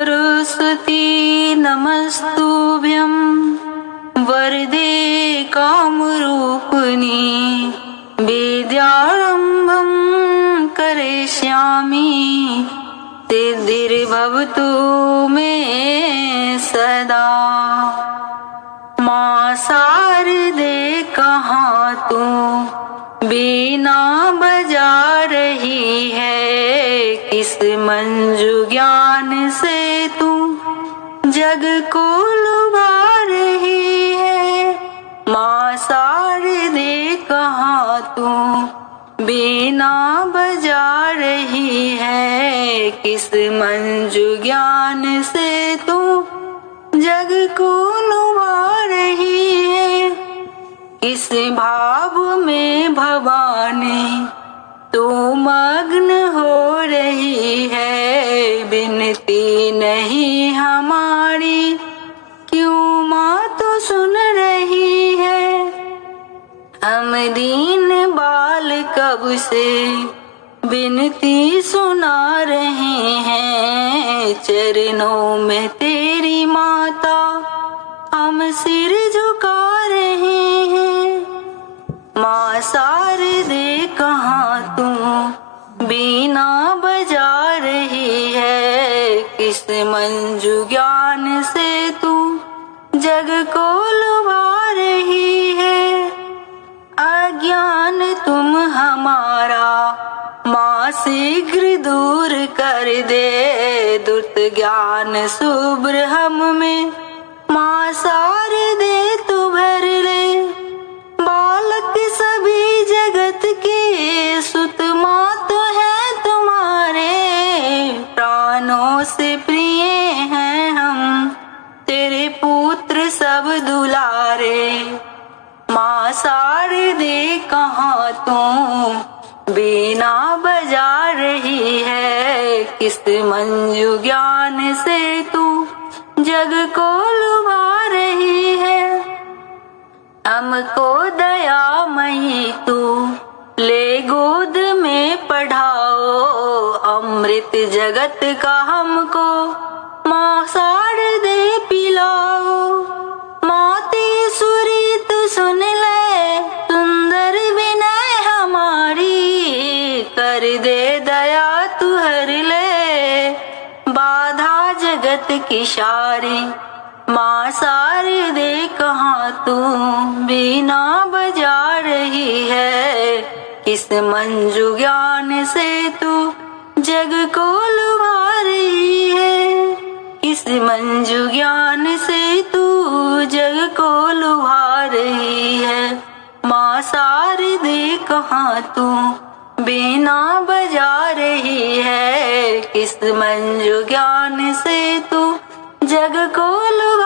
सरस्वती नमस्तुभ्यं वरदे कामरूपिणी विद्यारम्भं करिष्यामि सिद्धिर्भवतु मे सदा। माँ शारदे कहाँ तू बीना बजा रही है, किस मंजू ज्ञान से तू जग को लुभा रही है। माँ शारदे कहाँ तू बीना बजा रही है, किस मंजू ज्ञान से तू जग को लुभा रही है। किस भाव में भवानी तू मग्न हो रही है, विनती नहीं हमारी क्यों माँ तो सुन रही है। हम दीन बाल कब से विनती सुना रहे हैं, चरणों में तेरी माता हम सिर झुका रहे हैं। माँ शारदे कहाँ तू बीना बजा रही है, किस मंजू ज्ञान से तू जग को लुभा रही है। अज्ञान तुम हमारा माँ शीघ्र दूर कर दे, दुर्त ज्ञान शुभ्र हम में माँ शारदे तू भर ले। बालक सभी जगत के सुत माँ तो है तुम्हारे, प्राणों से प्रिय हैं हम तेरे पुत्र सब दुलारे। माँ शारदे कहाँ तू बीना बजा रही है, किस मंजू ज्ञान से तू जग को लुभा रही है। हमको दयामयी तू ले गोद में पढ़ाओ, अमृत जगत का हमको माँ शारदे पिलाओ। माते सुरी तू सुन ले सुंदर विनय हमारी, कर दे दया तू हर ले बाधा जगत की सारी। माँ शारदे कहाँ तू बीना बजा रही है, किस मंजू ज्ञान से तू जग को लुभा रही है। किस मंजू ज्ञान से तू जग को लुभा रही है। माँ शारदे कहाँ तू बीना बजा रही है, किस मंजू ज्ञान से तू जग को लुभा